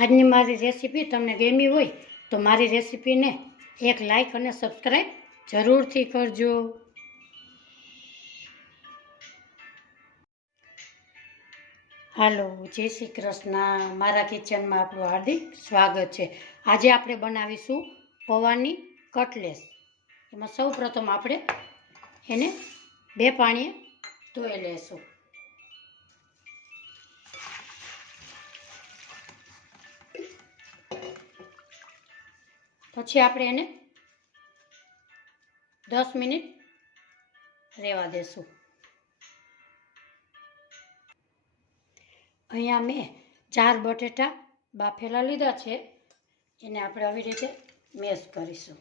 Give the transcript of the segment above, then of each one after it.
આજની મારી રેસીપી તમને ગમી હોય તો મારી રેસીપીને એક લાઈક અને સબસ્ક્રાઈબ જરૂરથી કરજો. હાલો, જય શ્રી કૃષ્ણ. મારા કિચનમાં આપણું હાર્દિક સ્વાગત છે. આજે આપણે બનાવીશું પૌવાની કટલેસ. એમાં સૌ પ્રથમ આપણે એને બે પાણીએ ધોઈ લેશું. પછી આપણે એને દસ મિનિટ રહેવા દેશું. અહીંયા મેં ચાર બટેટા બાફેલા લીધા છે, એને આપણે આવી રીતે મેશ કરીશું.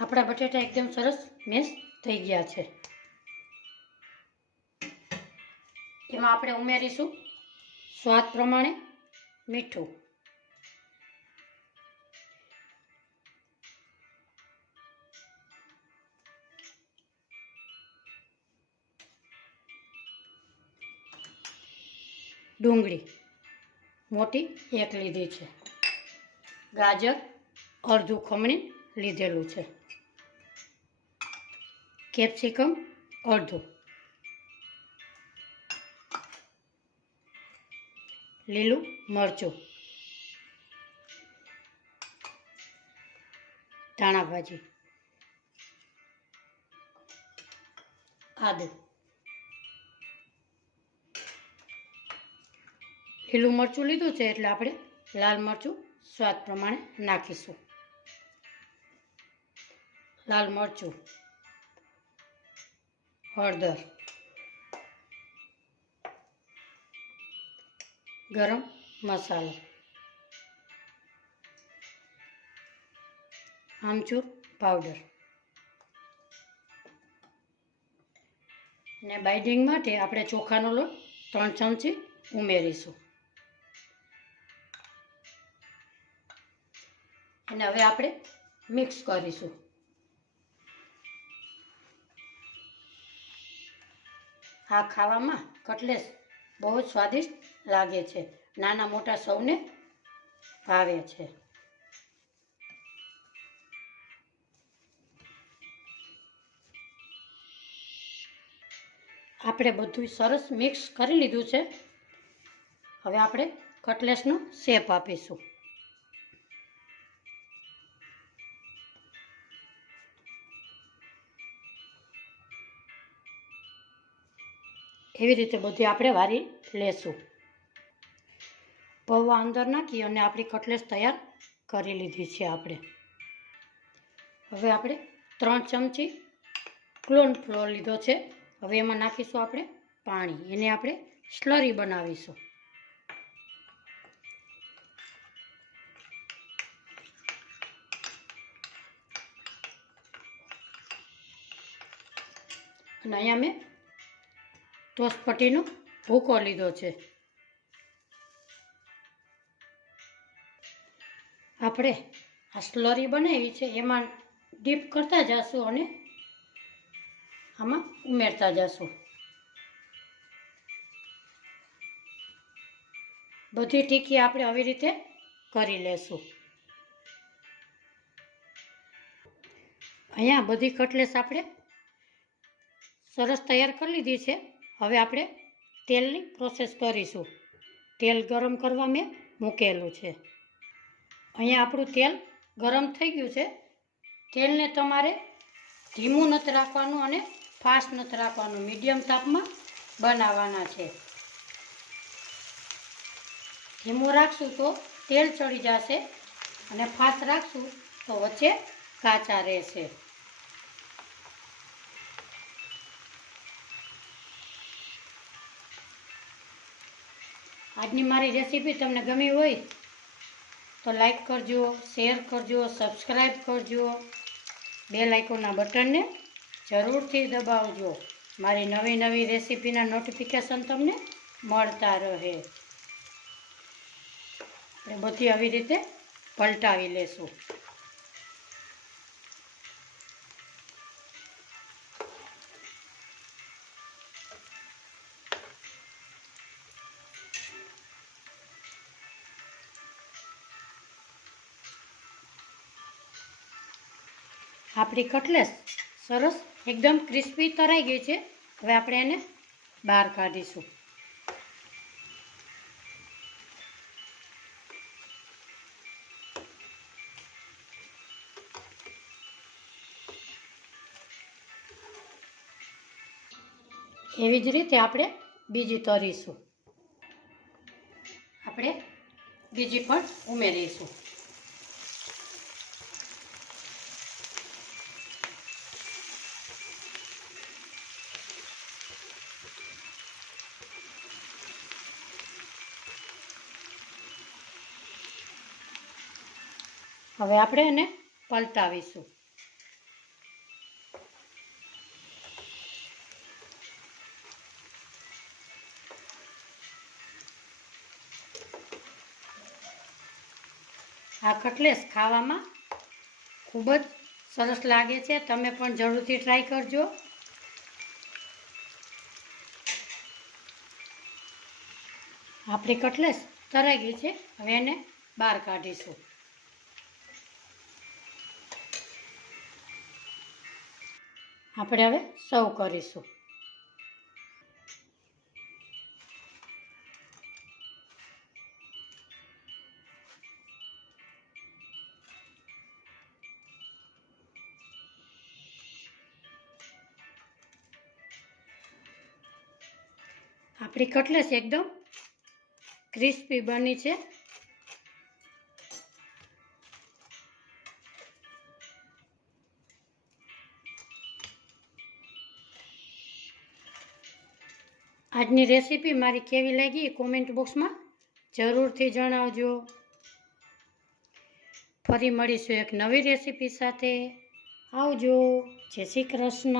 આપણા બટેટા એકદમ સરસ મેશ થઈ ગયા છે. એમાં આપણે ઉમેરીશું સ્વાદ પ્રમાણે મીઠું. ડુંગળી મોટી એક લીધી છે. ગાજર અડધું ખમણી લીધેલું છે. કેપ્સિકમ અડધું. લીલું મરચું. ધાણા ભાજી. આદુ લીલું મરચું લીધું છે એટલે આપણે લાલ મરચું સ્વાદ પ્રમાણે નાખીશું. લાલ મરચું, હળદર. ગરમ મસાલો. આમચૂર પાવડર. ને બાઇડિંગ માટે આપણે ચોખાનો લોટ ત્રણ ચમચી ઉમેરીશું. અને હવે આપણે મિક્સ કરીશું. આ ખાવામાં કટલેસ બહુ જ સ્વાદિષ્ટ લાગે છે. નાના મોટા સૌને ભાવે છે. આપણે બધું સરસ મિક્સ કરી લીધું છે. હવે આપણે કટલેસનો શેપ આપીશું. એવી રીતે બધી આપણે વારી લેશું. પૌવા અંદર નાખી અને આપણી કટલેસ તૈયાર કરી લીધી છે આપણે. હવે આપણે ત્રણ ચમચી ક્લોન ફ્લોર લીધો છે. હવે એમાં નાખીશું આપણે પાણી. એને આપણે સ્લરી બનાવીશું. અને અહીંયા મેં તોસપટ્ટીનો ભૂકો લીધો છે. આપણે આ સ્લરી બનાવી છે, એમાં ડીપ કરતા જશું અને આમાં ઉમેરતા જશું. બધી ટીકી આપણે આવી રીતે કરી લેશું. અહીંયા બધી કટલેસ આપણે સરસ તૈયાર કરી લીધી છે. હવે આપણે તેલની પ્રોસેસ કરીશું. તેલ ગરમ કરવા મેં મૂકેલું છે. અહીંયા આપણું તેલ ગરમ થઈ ગયું છે. તેલને તમારે ધીમું નથી રાખવાનું અને ફાસ્ટ નથી રાખવાનું. મીડિયમ તાપમાં બનાવવાના છે. ધીમું રાખશું તો તેલ ચડી જશે અને ફાસ્ટ રાખશું તો વચ્ચે કાચા રહેશે. આજની મારી રેસીપી તમને ગમી હોય તો લાઈક કરજો શેર કરજો સબસ્ક્રાઈબ કરજો. બે લાઇકોના બટનને જરૂરથી દબાવજો. મારી નવી નવી રેસીપીના નોટિફિકેશન તમને મળતા રહે. આપણે બધી આવી રીતે પલટાવી લેશું. આપણી કટલેસ સરસ, એકદમ ક્રિસ્પી તરાઈ ગઈ છે. હવે આપણે એને બહાર કાઢીશું. એવી જ રીતે આપણે બીજી તરીશું. આપણે બીજી પણ ઉમેરીશું. હવે આપણે એને પલટાવીશું. આ કટલેસ ખાવામાં ખૂબ જ સરસ લાગે છે. તમે પણ જરૂરથી ટ્રાય કરજો. આપણી કટલેસ તરાઈ ગઈ છે. હવે એને બહાર કાઢીશું. આપણે હવે સર્વ કરીશું. આપણી કટલેસ એકદમ ક્રિસ્પી બની છે. આજની રેસીપી મારી કેવી લાગી કોમેન્ટ બોક્સમાં જરૂરથી જણાવજો. ફરી મળીશું એક નવી રેસીપી સાથે. આવજો. જય શ્રી કૃષ્ણ.